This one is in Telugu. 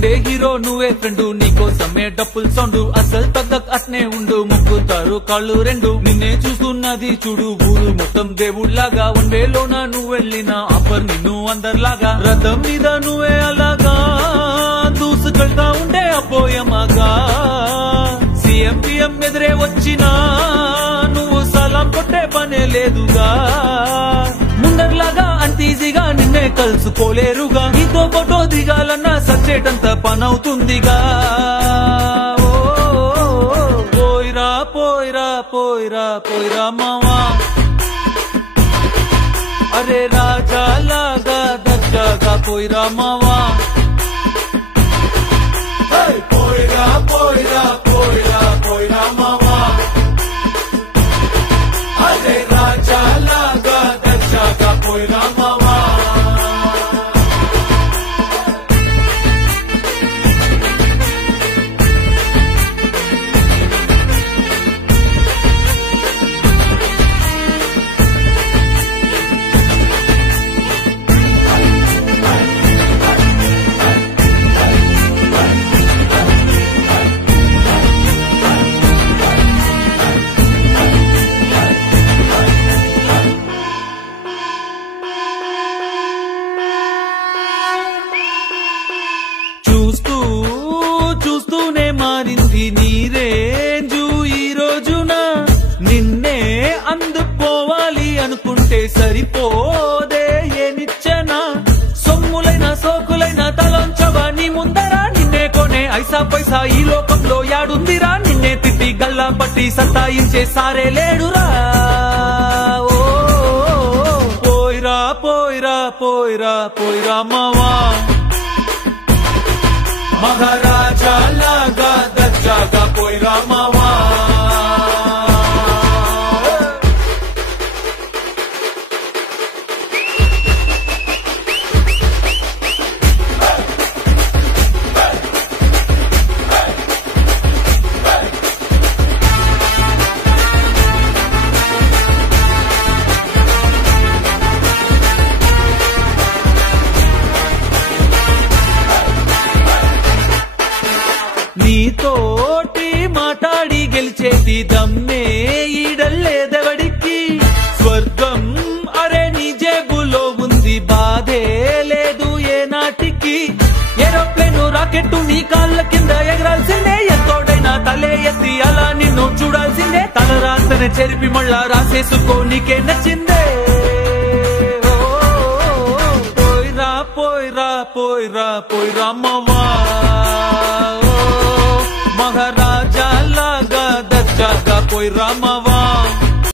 ఉండే హీరో నువ్వే ఫ్రెండు, నీకోసమే డప్పుల్ సౌండ్ అసలు తగ్గక అట్నే ఉండు. ముక్కుతారు కాళ్ళు రెండు, నిన్నే చూస్తున్నది చూడు ఊరు మొత్తం దేవుళ్లాగా. వన్వేలోన నువ్వు వెళ్ళిన ఆఫర్ నిన్ను అందరిలాగా, రథం మీద నువ్వే అలాగా దూసుకెళ్తా ఉండే అపోయమాగా. సీఎం పిఎం ఎదురే వచ్చినా నువ్వు సలాం కొట్టే పనే లేదుగా. ముందర్లాగా అంత ఈజీగా నిన్నే కలుసుకోలేరుగా, నీతో ఫోటో దిగాలన్నా సచ్చేటంత పనవుతుందిగా. పోయిరా పోయిరా పోయిరా పోయిరా మావా, అరే రాజా లాగా దర్జాగా పోయిరా మావా. పోయిరా పోయిరా పోయిరా పోయిరా మావా, అరే రాజా లాగా దర్జాగా పోయిరా మావా. చూస్తూనే మారింది నీ రేంజు ఈ రోజున, నిన్నే అందుకోవాలి అనుకుంటే సరిపోదే ఏ నిచ్చెన. సొమ్ములైన సోకులైన తలంచవా నీ ముందరా, నిన్నే కొనే ఐసా పైసా ఈ లోకంలో యాడుందిరా. నిన్నే తిట్టి గల్లా పట్టి సత్తాయించే సారే లేడురా. పోయిరా పోయిరా పోయిరా పోయిరా మావా, మహారాజా లాగా దర్జాగా పోయిరా మావా. నీతోటి మాట్లాడి గెలిచేది దమ్మే ఈడల్లేదెవడికి. స్వర్గం అరే నీ జేబులో ఉంది, బాధే లేదు ఏ నాటికి. ఏరోప్లేను రాకెట్టు నీ కాళ్ళ కింద ఎగరాల్సిందే, ఎంతోడైనా తలే ఎత్తి అలా నిన్ను చూడాల్సిందే. తల రాతనే చెరిపి మళ్ళా రాసేసుకో నీకే నచ్చిందే. పోయిరా పోయిరా పోయిరా పోయిరా మావా, మహారాజా లాగా దర్జాగా పోయిరా మావా.